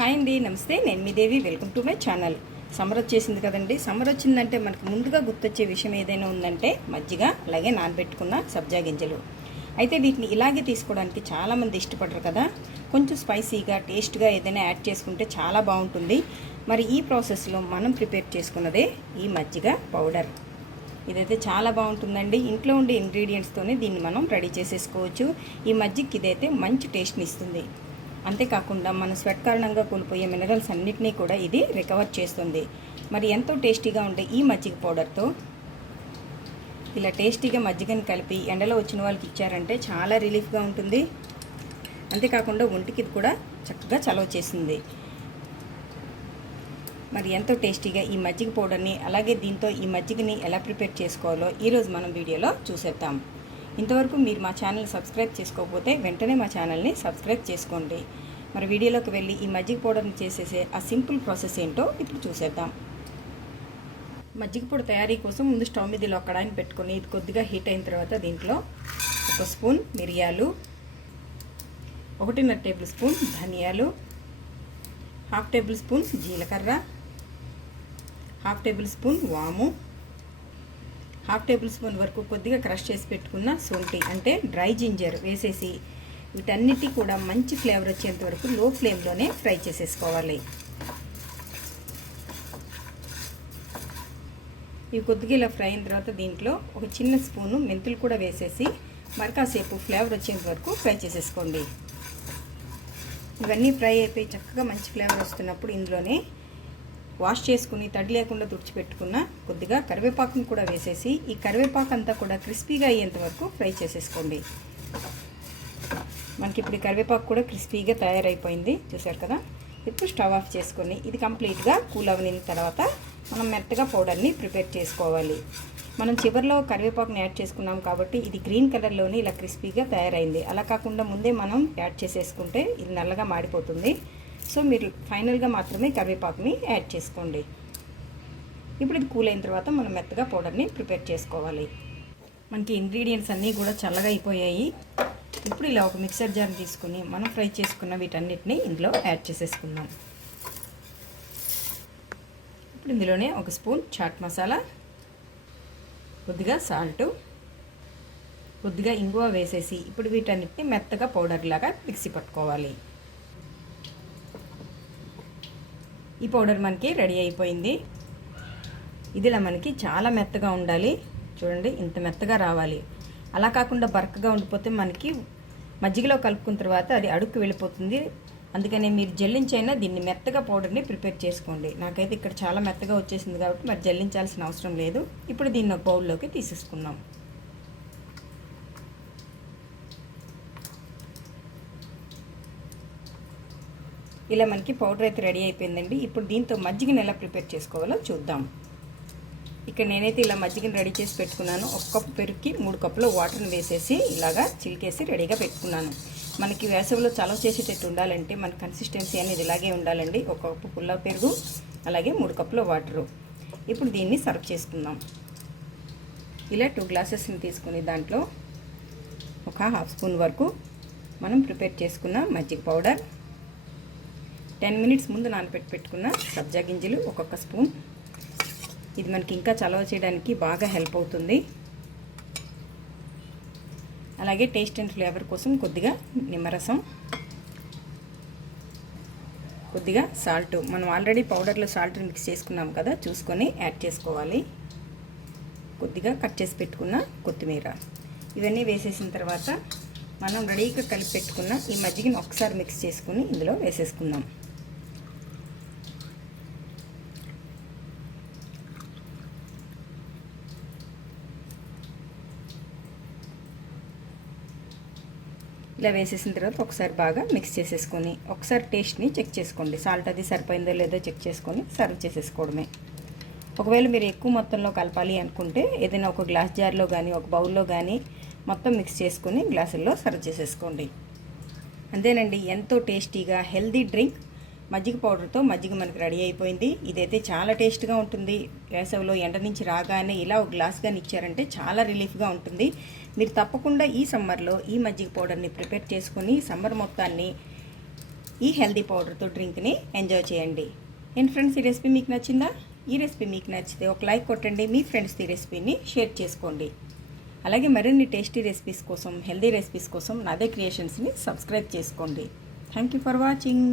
Hi అండి నమస్తే. నేను మీ Devi. Welcome to my channel. Summer వచ్చేసింది కదండి. సమ్మర్ వచ్చిందంటే మనకు ముందుగా గుర్తొచ్చే విషయం ఏదైనా ఉందంటే మజ్జిగ అలాగే నానబెట్టుకున్న సబ్జా గింజలు. అయితే వీటిని ఇలాగే తీసుకోవడానికి చాలామంది ఇష్టపడరు కదా. కొంచెం స్పైసీగా టేస్ట్గా ఏదైనా యాడ్ చేసుకుంటే చాలా బాగుంటుంది. మరి ఈ ప్రాసెస్లో మనం ప్రిపేర్ చేసుకున్నదే ఈ మజ్జిగ పౌడర్. ఇదైతే చాలా బాగుంటుందండి. ఇంట్లో ఉండే ఇంగ్రీడియంట్స్తోనే దీన్ని మనం రెడీ చేసేసుకోవచ్చు. ఈ మజ్జిగకి ఇదైతే మంచి టేస్ట్ని ఇస్తుంది. అంతేకాకుండా మన స్వెట్ కారణంగా కోల్పోయే మినరల్స్ అన్నిటినీ కూడా ఇది రికవర్ చేస్తుంది. మరి ఎంతో టేస్టీగా ఉండే ఈ మజ్జిగ పౌడర్తో ఇలా టేస్టీగా మజ్జిగని కలిపి ఎండలో వచ్చిన వాళ్ళకి ఇచ్చారంటే చాలా రిలీఫ్గా ఉంటుంది. అంతేకాకుండా ఒంటికి ఇది కూడా చక్కగా చలవ చేస్తుంది. మరి ఎంతో టేస్టీగా ఈ మజ్జిగ పౌడర్ని అలాగే దీంతో ఈ మజ్జిగని ఎలా ప్రిపేర్ చేసుకోవాలో ఈరోజు మనం వీడియోలో చూసేద్దాం. ఇంతవరకు మీరు మా ఛానల్ సబ్స్క్రైబ్ చేసుకోకపోతే వెంటనే మా ఛానల్ని సబ్స్క్రైబ్ చేసుకోండి. మరి వీడియోలోకి వెళ్ళి ఈ మజ్జిగ పౌడర్ని చేసేసే ఆ సింపుల్ ప్రాసెస్ ఏంటో ఇప్పుడు చూసేద్దాం. మజ్జిగ పొడి తయారీ కోసం ముందు స్టవ్ మీద ఇలా కడాయిని పెట్టుకొని ఇది కొద్దిగా హీట్ అయిన తర్వాత దీంట్లో ఒక స్పూన్ మిరియాలు ఒకటిన్నర టేబుల్ స్పూన్ ధనియాలు హాఫ్ టేబుల్ స్పూన్ జీలకర్ర హాఫ్ టేబుల్ స్పూన్ వాము హాఫ్ టేబుల్ స్పూన్ వరకు కొద్దిగా క్రష్ చేసి పెట్టుకున్న సొంటి అంటే డ్రై జింజర్ వేసేసి వీటన్నిటి కూడా మంచి ఫ్లేవర్ వచ్చేంత వరకు లో ఫ్లేమ్లోనే ఫ్రై చేసేసుకోవాలి. ఇవి కొద్దిగా ఇలా ఫ్రై అయిన తర్వాత దీంట్లో ఒక చిన్న స్పూను మెంతులు కూడా వేసేసి మరి కాసేపు ఫ్లేవర్ వచ్చేంత వరకు ఫ్రై చేసేసుకోండి. ఇవన్నీ ఫ్రై అయిపోయి చక్కగా మంచి ఫ్లేవర్ వస్తున్నప్పుడు ఇందులోనే వాష్ చేసుకుని తడి లేకుండా తుడిచిపెట్టుకున్న కొద్దిగా కరివేపాకును కూడా వేసేసి ఈ కరివేపాకు అంతా కూడా క్రిస్పీగా అయ్యేంత వరకు ఫ్రై చేసేసుకోండి. మనకి ఇప్పుడు కరివేపాకు కూడా క్రిస్పీగా తయారైపోయింది. చూసారు కదా? ఇప్పుడు స్టవ్ ఆఫ్ చేసుకొని ఇది కంప్లీట్గా కూల్ అవనిన తర్వాత మనం మెత్తగా పౌడర్ని ప్రిపేర్ చేసుకోవాలి. మనం చివరిలో కరివేపాకుని యాడ్ చేసుకున్నాం కాబట్టి ఇది గ్రీన్ కలర్లోనే ఇలా క్రిస్పీగా తయారైంది. అలా కాకుండా ముందే మనం యాడ్ చేసేసుకుంటే ఇది నల్లగా మాడిపోతుంది. సో మీరు ఫైనల్గా మాత్రమే కరివేపాకుని యాడ్ చేసుకోండి. ఇప్పుడు ఇది కూల్ అయిన తర్వాత మనం మెత్తగా పౌడర్ని ప్రిపేర్ చేసుకోవాలి. మనకి ఇంగ్రీడియంట్స్ అన్నీ కూడా చల్లగా అయిపోయాయి. ఇప్పుడు ఇలా ఒక మిక్సర్ జార్ తీసుకుని మనం ఫ్రై చేసుకున్న వీటన్నిటిని ఇందులో యాడ్ చేసేసుకుందాం. ఇప్పుడు ఇందులోనే ఒక స్పూన్ చాట్ మసాలా కొద్దిగా సాల్ట్ కొద్దిగా ఇంగువ వేసేసి ఇప్పుడు వీటన్నిటిని మెత్తగా పౌడర్ లాగా మిక్సీ పట్టుకోవాలి. ఈ పౌడర్ మనకి రెడీ అయిపోయింది. ఇదిలా మనకి చాలా మెత్తగా ఉండాలి. చూడండి ఇంత మెత్తగా రావాలి. అలా కాకుండా బరకగా ఉండిపోతే మనకి మజ్జిగలో కలుపుకున్న తర్వాత అది అడుక్కు వెళ్ళిపోతుంది. అందుకనే మీరు జల్లించైనా దీన్ని మెత్తగా పౌడర్ని ప్రిపేర్ చేసుకోండి. నాకైతే ఇక్కడ చాలా మెత్తగా వచ్చేసింది కాబట్టి మరి జల్లించాల్సిన అవసరం లేదు. ఇప్పుడు దీన్ని ఒక బౌల్లోకి తీసేసుకుందాం. ఇలా మనకి పౌడర్ అయితే రెడీ అయిపోయిందండి. ఇప్పుడు దీంతో మజ్జిగని ఎలా ప్రిపేర్ చేసుకోవాలో చూద్దాం. ఇక్కడ నేనైతే ఇలా మజ్జిగని రెడీ చేసి పెట్టుకున్నాను. ఒక కప్పు పెరుగుకి మూడు కప్పులో వాటర్ని వేసేసి ఇలాగా చిలికేసి రెడీగా పెట్టుకున్నాను. మనకి వేసవిలో చలవ చేసేటట్టు ఉండాలంటే మన కన్సిస్టెన్సీ అనేది ఇలాగే ఉండాలండి. ఒక కప్పు పుల్ల పెరుగు అలాగే మూడు కప్పుల వాటరు. ఇప్పుడు దీన్ని సర్వ్ చేసుకుందాం. ఇలా టూ గ్లాసెస్ని తీసుకుని దాంట్లో ఒక హాఫ్ స్పూన్ వరకు మనం ప్రిపేర్ చేసుకున్న మజ్జిగ పౌడర్ టెన్ మినిట్స్ ముందు నానపెట్టి పెట్టుకున్న సబ్జా గింజలు ఒక్కొక్క స్పూన్. ఇది మనకి ఇంకా చలవ చేయడానికి బాగా హెల్ప్ అవుతుంది. అలాగే టేస్ట్ అండ్ ఫ్లేవర్ కోసం కొద్దిగా నిమ్మరసం కొద్దిగా సాల్ట్. మనం ఆల్రెడీ పౌడర్లో సాల్ట్ మిక్స్ చేసుకున్నాం కదా చూసుకొని యాడ్ చేసుకోవాలి. కొద్దిగా కట్ చేసి పెట్టుకున్న కొత్తిమీర. ఇవన్నీ వేసేసిన తర్వాత మనం రెడీగా కలిపి పెట్టుకున్న ఈ మజ్జిగని ఒకసారి మిక్స్ చేసుకుని ఇందులో వేసేసుకుందాం. ఇలా వేసేసిన తర్వాత ఒకసారి బాగా మిక్స్ చేసేసుకొని ఒకసారి టేస్ట్ని చెక్ చేసుకోండి. సాల్ట్ అది సరిపోయిందో లేదో చెక్ చేసుకొని సర్వ్ చేసేసుకోవడమే. ఒకవేళ మీరు ఎక్కువ మొత్తంలో కలపాలి అనుకుంటే ఏదైనా ఒక గ్లాస్ జార్లో కానీ ఒక బౌల్లో కానీ మొత్తం మిక్స్ చేసుకొని గ్లాసుల్లో సర్వ్ చేసేసుకోండి. అంతేనండి ఎంతో టేస్టీగా హెల్దీ డ్రింక్ మజ్జిగ పౌడర్తో మజ్జిగ మనకి రెడీ అయిపోయింది. ఇదైతే చాలా టేస్ట్గా ఉంటుంది. వేసవిలో ఎండ నుంచి రాగానే ఇలా ఒక గ్లాస్ కానీ ఇచ్చారంటే చాలా రిలీఫ్గా ఉంటుంది. మీరు తప్పకుండా ఈ సమ్మర్లో ఈ మజ్జిగ పౌడర్ని ప్రిపేర్ చేసుకుని సమ్మర్ మొత్తాన్ని ఈ హెల్దీ పౌడర్తో డ్రింక్ని ఎంజాయ్ చేయండి. ఏంటి ఫ్రెండ్స్ ఈ రెసిపీ మీకు నచ్చిందా? ఈ రెసిపీ మీకు నచ్చితే ఒక లైక్ కొట్టండి. మీ ఫ్రెండ్స్ ఈ రెసిపీని షేర్ చేసుకోండి. అలాగే మరిన్ని టేస్టీ రెసిపీస్ కోసం హెల్దీ రెసిపీస్ కోసం నాదే క్రియేషన్స్ని సబ్స్క్రైబ్ చేసుకోండి. Thank you for watching.